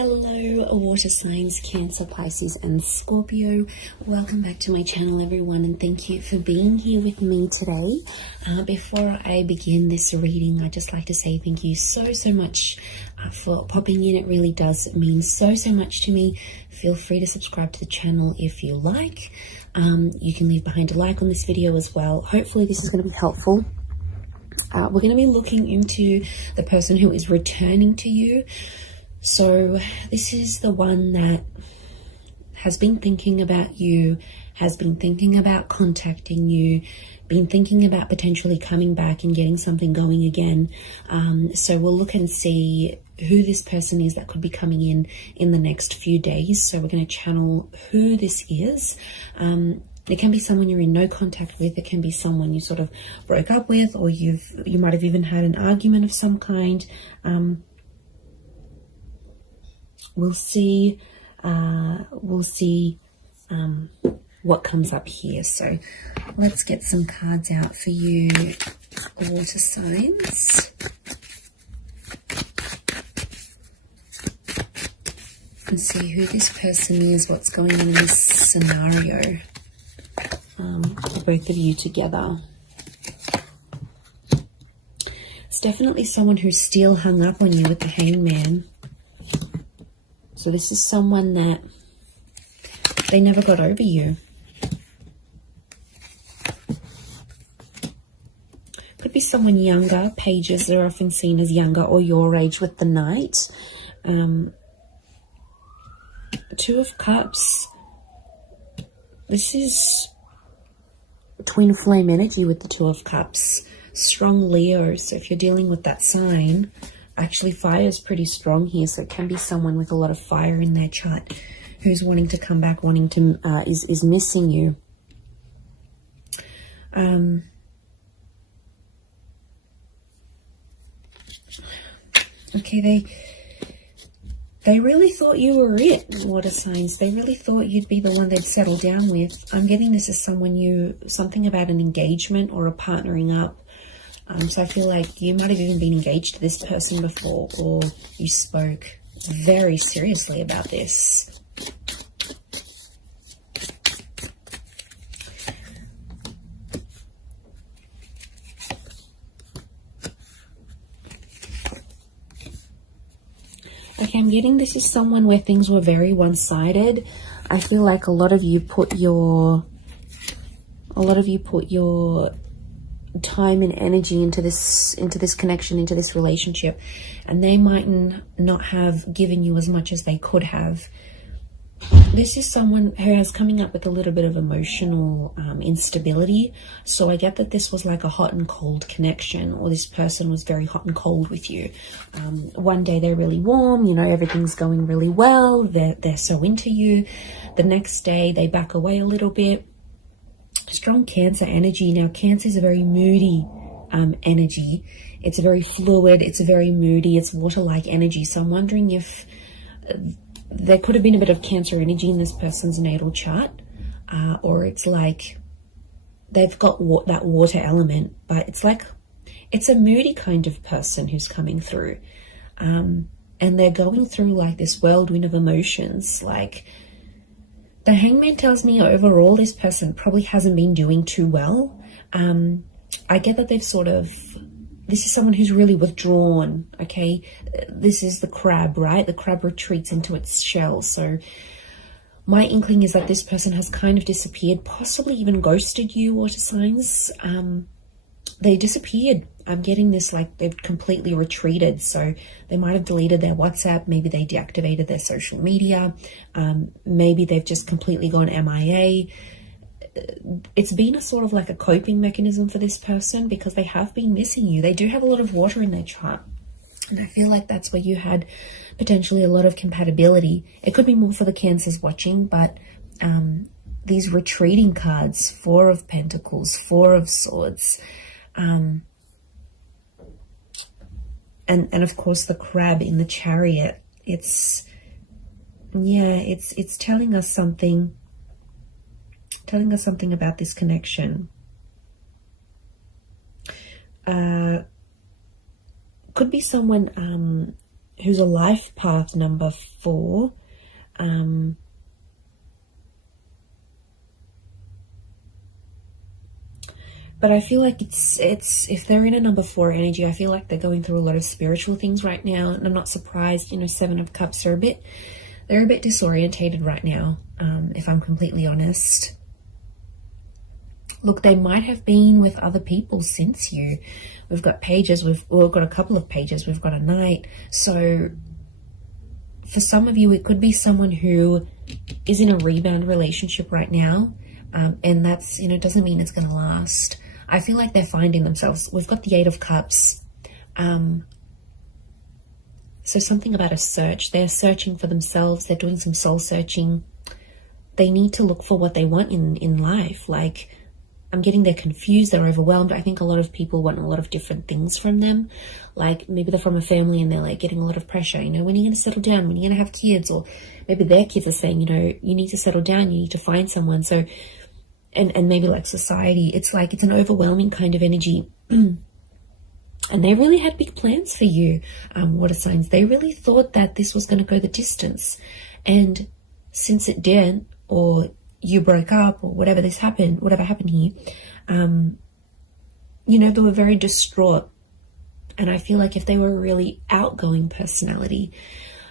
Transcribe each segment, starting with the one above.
Hello water signs, Cancer, Pisces and Scorpio. Welcome back to my channel everyone, and thank you for being here with me today. Before I begin this reading, I'd just like to say thank you so much for popping in. It really does mean so much to me. Feel free to subscribe to the channel if you like. You can leave behind a like on this video as well. Hopefully this is going to be helpful. We're going to be looking into the person who is returning to you. So this is the one that has been thinking about you, has been thinking about contacting you, been thinking about potentially coming back and getting something going again. So we'll look and see who this person is that could be coming in the next few days. So we're going to channel who this is. It can be someone you're in no contact with. It can be someone you sort of broke up with, or you might have even had an argument of some kind. We'll see what comes up here. So let's get some cards out for you, water signs. And see who this person is, what's going on in this scenario for both of you together. It's definitely someone who's still hung up on you with the Hangman. So this is someone that they never got over you. Could be someone younger. Pages are often seen as younger or your age with the Knight. Two of Cups. This is twin flame energy with the Two of Cups. Strong Leo. So if you're dealing with that sign, actually fire is pretty strong here. So it can be someone with a lot of fire in their chart who's wanting to come back, wanting to, is missing you. Okay, they really thought you were it, water signs. They really thought you'd be the one they'd settle down with. I'm getting this as something about an engagement or a partnering up. So I feel like you might have even been engaged to this person before, or you spoke very seriously about this. Okay, I'm getting this is someone where things were very one-sided. I feel like a lot of you put your time and energy into this connection, into this relationship, and they might not have given you as much as they could have. This is someone who is coming up with a little bit of emotional instability. So I get that this was like a hot and cold connection, or this person was very hot and cold with you. One day they're really warm, you know, everything's going really well, they're so into you. The next day they back away a little bit. Strong Cancer energy. Now, Cancer is a very moody energy. It's very fluid. It's very moody. It's water-like energy. So I'm wondering if there could have been a bit of Cancer energy in this person's natal chart, or it's like they've got that water element, but it's a moody kind of person who's coming through, and they're going through like this whirlwind of emotions. Like, the Hangman tells me overall this person probably hasn't been doing too well. I get that this is someone who's really withdrawn, okay? This is the crab, right? The crab retreats into its shell. So my inkling is that this person has kind of disappeared, possibly even ghosted you, water signs. They disappeared. I'm getting this like they've completely retreated. So they might have deleted their WhatsApp. Maybe they deactivated their social media. Maybe they've just completely gone MIA. It's been a sort of like a coping mechanism for this person because they have been missing you. They do have a lot of water in their chart. And I feel like that's where you had potentially a lot of compatibility. It could be more for the Cancers watching, but these retreating cards, Four of Pentacles, Four of Swords, and of course the crab in the Chariot. It's telling us something about this connection. Could be someone who's a life path number 4. But I feel like it's if they're in a number 4 energy, I feel like they're going through a lot of spiritual things right now. And I'm not surprised, you know, 7 of Cups are they're a bit disorientated right now, if I'm completely honest. Look, they might have been with other people since you. We've got pages, we've got a couple of pages, we've got a knight. So for some of you, it could be someone who is in a rebound relationship right now. And that's, you know, doesn't mean it's going to last. I feel like they're finding themselves. We've got the 8 of Cups. So something about a search. They're searching for themselves. They're doing some soul searching. They need to look for what they want in life. Like, I'm getting they're confused. They're overwhelmed. I think a lot of people want a lot of different things from them. Like, maybe they're from a family and they're like getting a lot of pressure. You know, when are you going to settle down? When are you going to have kids? Or maybe their kids are saying, you know, you need to settle down. You need to find someone. So... And maybe like society, it's like it's an overwhelming kind of energy. And they really had big plans for you, water signs. They really thought that this was going to go the distance. And since it didn't, or you broke up, or whatever happened here, you know, they were very distraught. And I feel like if they were a really outgoing personality,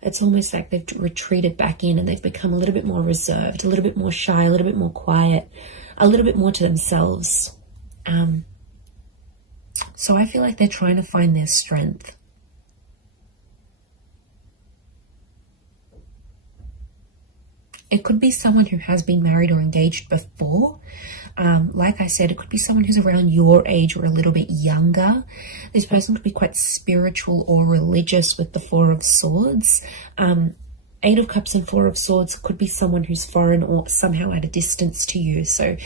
it's almost like they've retreated back in and they've become a little bit more reserved, a little bit more shy, a little bit more quiet, a little bit more to themselves. So I feel like they're trying to find their strength. It could be someone who has been married or engaged before. Like I said, it could be someone who's around your age or a little bit younger. This person could be quite spiritual or religious with the 4 of Swords. 8 of Cups and 4 of Swords could be someone who's foreign or somehow at a distance to you. So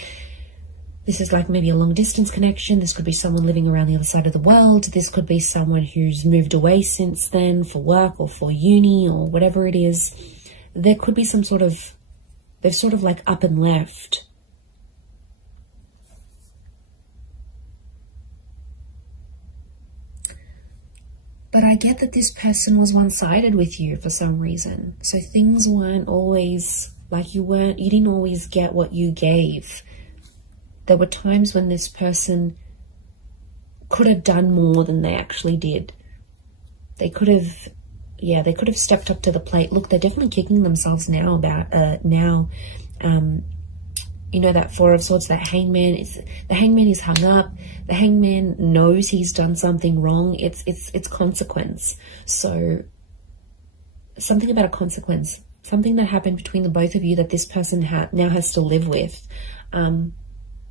this is like maybe a long distance connection. This could be someone living around the other side of the world. This could be someone who's moved away since then for work or for uni or whatever it is. There could be some sort of, they've sort of like up and left. But I get that this person was one-sided with you for some reason. So things weren't always like you didn't always get what you gave. There were times when this person could have done more than they actually did. They could have stepped up to the plate. Look, they're definitely kicking themselves now about you know, that 4 of Swords, the hangman is hung up. The hangman knows he's done something wrong. It's consequence. So something about a consequence, something that happened between the both of you that this person now has to live with. And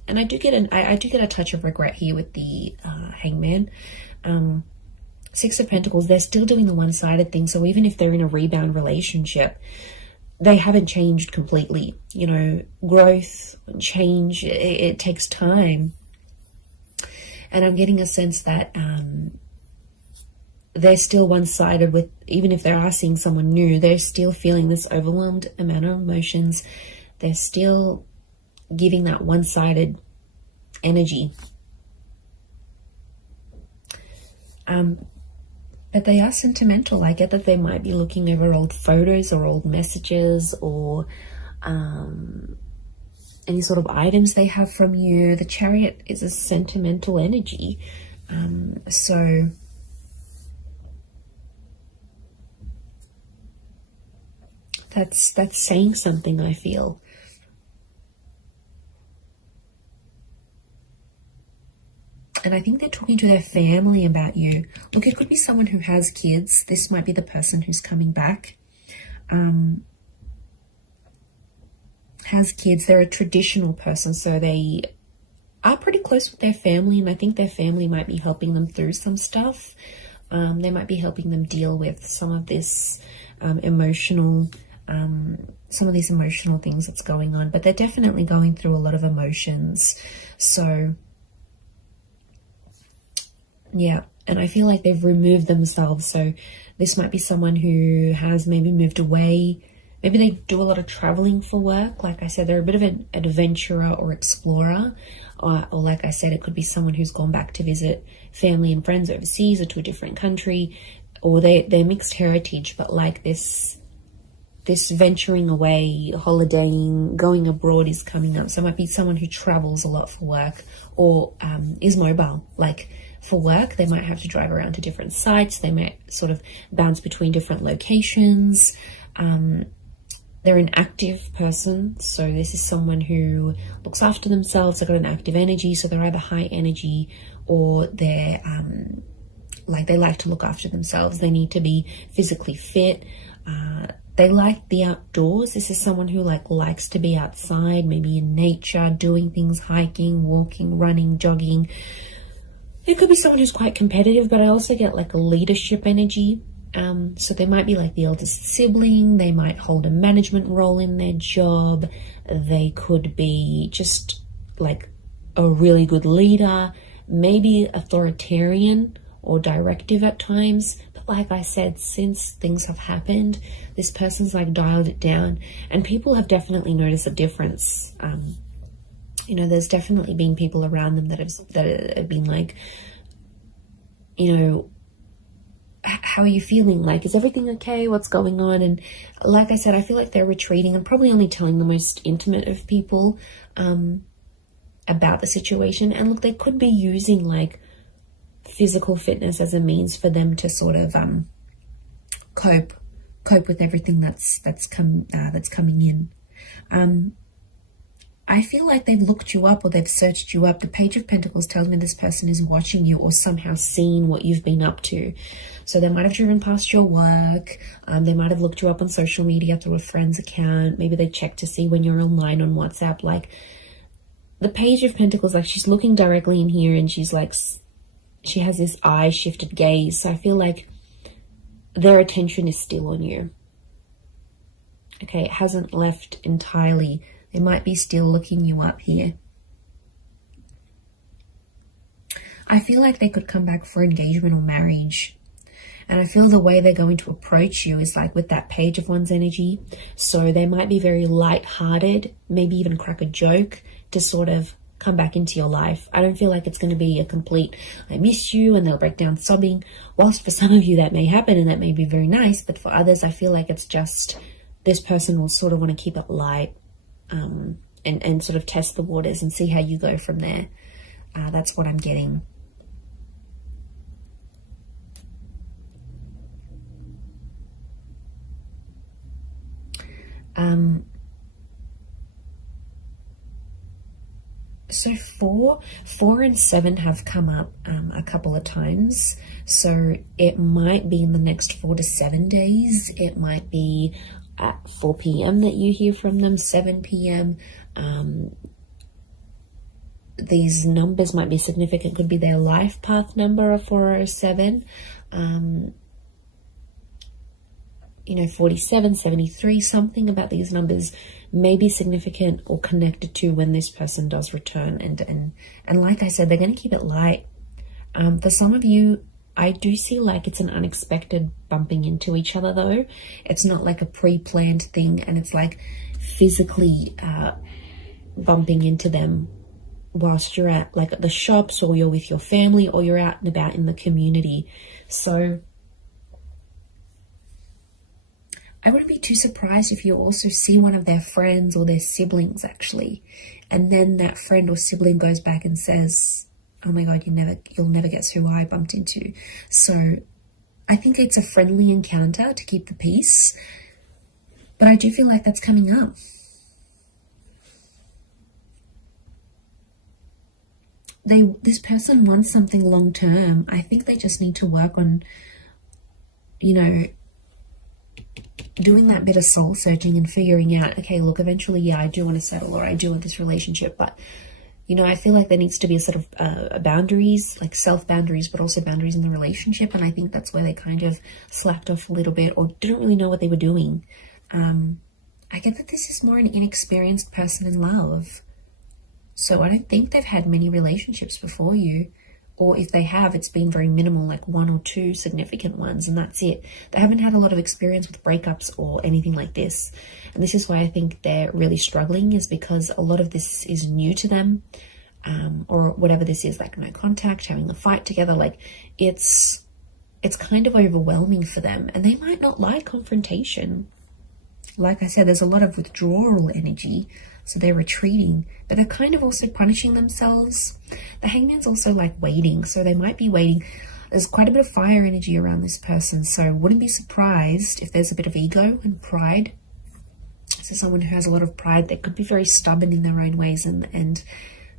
I do get a touch of regret here with the hangman. 6 of Pentacles, they're still doing the one-sided thing. So even if they're in a rebound relationship, they haven't changed completely. You know, growth and change, it takes time. And I'm getting a sense that they're still one-sided with, even if they are seeing someone new, they're still feeling this overwhelmed amount of emotions. They're still giving that one-sided energy. But they are sentimental. I get that they might be looking over old photos or old messages or any sort of items they have from you. The Chariot is a sentimental energy. So that's saying something, I feel. And I think they're talking to their family about you. Look, it could be someone who has kids. This might be the person who's coming back. Has kids. They're a traditional person, so they are pretty close with their family, and I think their family might be helping them through some stuff. They might be helping them deal with some of this emotional things that's going on, but they're definitely going through a lot of emotions. So yeah, and I feel like they've removed themselves. So this might be someone who has maybe moved away. Maybe they do a lot of traveling for work. Like I said, they're a bit of an adventurer or explorer. Or like I said, it could be someone who's gone back to visit family and friends overseas or to a different country. or they're mixed heritage, but like this venturing away, holidaying, going abroad is coming up. So it might be someone who travels a lot for work, or is mobile. Like for work, they might have to drive around to different sites. They might sort of bounce between different locations. They're an active person. So this is someone who looks after themselves. They've got an active energy. So they're either high energy, or they're like they like to look after themselves. They need to be physically fit. They like the outdoors. This is someone who likes to be outside, maybe in nature, doing things, hiking, walking, running, jogging. It could be someone who's quite competitive, but I also get like a leadership energy. So they might be like the eldest sibling. They might hold a management role in their job. They could be just like a really good leader, maybe authoritarian or directive at times. But like I said, since things have happened, this person's like dialed it down, and people have definitely noticed a difference. You know, there's definitely been people around them that have been like, you know, how are you feeling? Like, is everything okay? What's going on? And like I said, I feel like they're retreating and probably only telling the most intimate of people about the situation. And look, they could be using like physical fitness as a means for them to sort of cope with everything that's coming in. I feel like they've looked you up, or they've searched you up. The Page of Pentacles tells me this person is watching you, or somehow seen what you've been up to. So they might have driven past your work. They might have looked you up on social media through a friend's account. Maybe they checked to see when you're online on WhatsApp. Like, the Page of Pentacles, like, she's looking directly in here, and she's like, she has this eye shifted gaze. So I feel like their attention is still on you. Okay, it hasn't left entirely. They might be still looking you up here. I feel like they could come back for engagement or marriage. And I feel the way they're going to approach you is like with that Page of Wands energy. So they might be very light-hearted, maybe even crack a joke to sort of come back into your life. I don't feel like it's going to be a complete, I miss you, and they'll break down sobbing. Whilst for some of you that may happen and that may be very nice, but for others, I feel like it's just this person will sort of want to keep it light. And sort of test the waters and see how you go from there. That's what I'm getting. So 4 and 7 have come up a couple of times. So it might be in the next 4 to 7 days. It might be at 4 p.m. that you hear from them, 7 p.m. These numbers might be significant. Could be their life path number of 4 or 7. You know, 47, 73, something about these numbers may be significant or connected to when this person does return. And like I said, they're going to keep it light. For some of you, I do see like it's an unexpected bumping into each other though. It's not like a pre-planned thing, and it's like physically bumping into them whilst you're at like at the shops, or you're with your family, or you're out and about in the community. So I wouldn't be too surprised if you also see one of their friends or their siblings actually, and then that friend or sibling goes back and says, oh my God, you'll never guess who I bumped into. So I think it's a friendly encounter to keep the peace, but I do feel like that's coming up. This person wants something long term. I think they just need to work on, you know, doing that bit of soul searching and figuring out, okay, look, eventually, yeah, I do want to settle, or I do want this relationship, but you know, I feel like there needs to be a sort of boundaries, like self-boundaries, but also boundaries in the relationship. And I think that's where they kind of slacked off a little bit, or didn't really know what they were doing. I get that this is more an inexperienced person in love. So I don't think they've had many relationships before you. Or if they have, it's been very minimal, like 1 or 2 significant ones, and that's it. They haven't had a lot of experience with breakups or anything like this. And this is why I think they're really struggling, is because a lot of this is new to them, or whatever this is, like no contact, having a fight together. Like it's it's kind of overwhelming for them, and they might not like confrontation. Like I said, there's a lot of withdrawal energy, so they're retreating, but they're kind of also punishing themselves. The Hangman's also like waiting, so they might be waiting. There's quite a bit of fire energy around this person, so wouldn't be surprised if there's a bit of ego and pride. So someone who has a lot of pride, they could be very stubborn in their own ways, and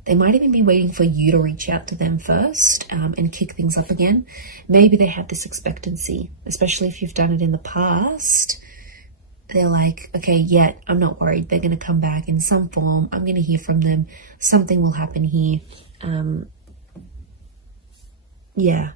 they might even be waiting for you to reach out to them first and kick things up again. Maybe they had this expectancy, especially if you've done it in the past. They're like, okay, yeah, I'm not worried. They're going to come back in some form. I'm going to hear from them. Something will happen here. Yeah.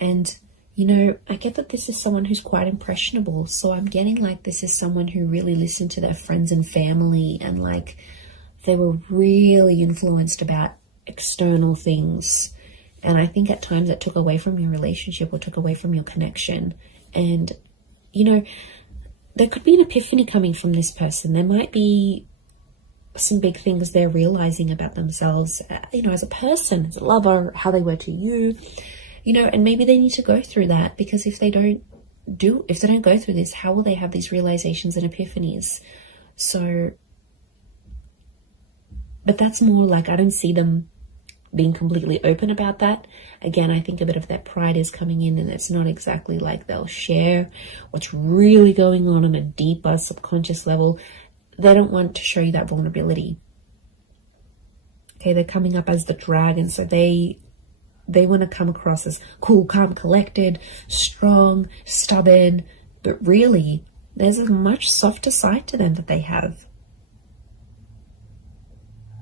And, you know, I get that this is someone who's quite impressionable. So I'm getting like this is someone who really listened to their friends and family, and like they were really influenced about external things. And I think at times it took away from your relationship or took away from your connection. And, you know, there could be an epiphany coming from this person. There might be some big things they're realizing about themselves, you know, as a person, as a lover, how they were to you. You know, and maybe they need to go through that, because if they don't go through this, how will they have these realizations and epiphanies? So, but that's more like, I don't see them being completely open about that. Again, I think a bit of that pride is coming in, and it's not exactly like they'll share what's really going on a deeper subconscious level. They don't want to show you that vulnerability. Okay, they're coming up as the dragon, so they want to come across as cool, calm, collected, strong, stubborn, but really there's a much softer side to them that they have.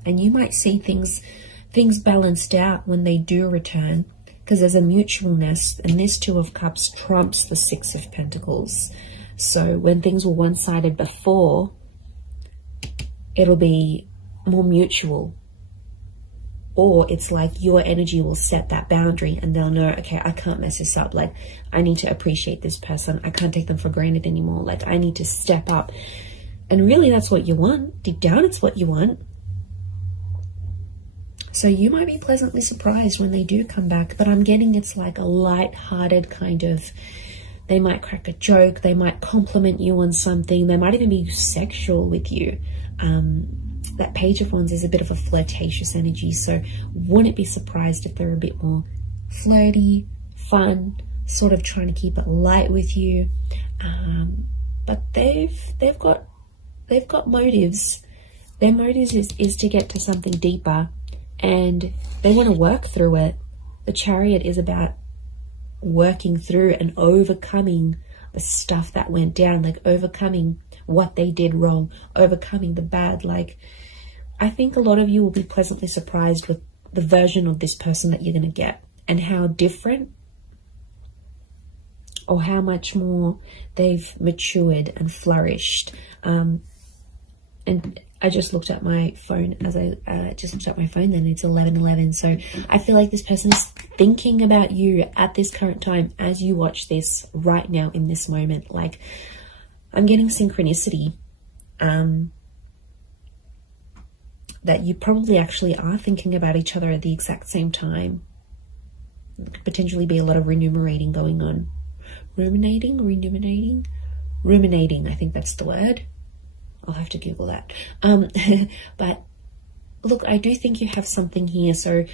And you might see things balanced out when they do return, because there's a mutualness, and this Two of Cups trumps the Six of Pentacles. So when things were one-sided before, it'll be more mutual. Or it's like your energy will set that boundary, and they'll know, okay, I can't mess this up. Like, I need to appreciate this person. I can't take them for granted anymore. Like, I need to step up. And really, that's what you want. Deep down, it's what you want. So you might be pleasantly surprised when they do come back. But I'm getting it's like a light-hearted kind of, they might crack a joke. They might compliment you on something. They might even be sexual with you. That Page of Wands is a bit of a flirtatious energy, so wouldn't be surprised if they're a bit more flirty, fun, sort of trying to keep it light with you. But they've got motives. Their motives is to get to something deeper, and they want to work through it. The Chariot is about working through and overcoming the stuff that went down, like overcoming what they did wrong, overcoming the bad. Like, I think a lot of you will be pleasantly surprised with the version of this person that you're going to get, and how different or how much more they've matured and flourished. And I just looked at my phone as I just looked at my phone then, it's 11:11. So I feel like this person is thinking about you at this current time as you watch this right now in this moment. Like, I'm getting synchronicity, that you probably actually are thinking about each other at the exact same time. There could potentially be a lot of ruminating going on. Ruminating, I think that's the word. I'll have to Google that. But look, I do think you have something here. So,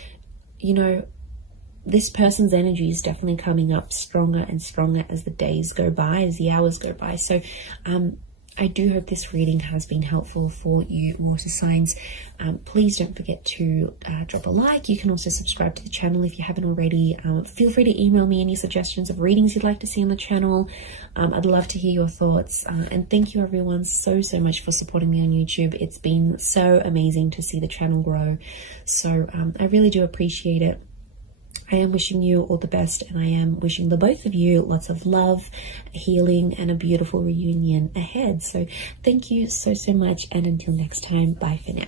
you know, this person's energy is definitely coming up stronger and stronger as the days go by, as the hours go by. So I do hope this reading has been helpful for you, water signs. Please don't forget to drop a like. You can also subscribe to the channel if you haven't already. Feel free to email me any suggestions of readings you'd like to see on the channel. I'd love to hear your thoughts. And thank you everyone so much for supporting me on YouTube. It's been so amazing to see the channel grow. So I really do appreciate it. I am wishing you all the best, and I am wishing the both of you lots of love, healing, and a beautiful reunion ahead. So thank you so much, and until next time, bye for now.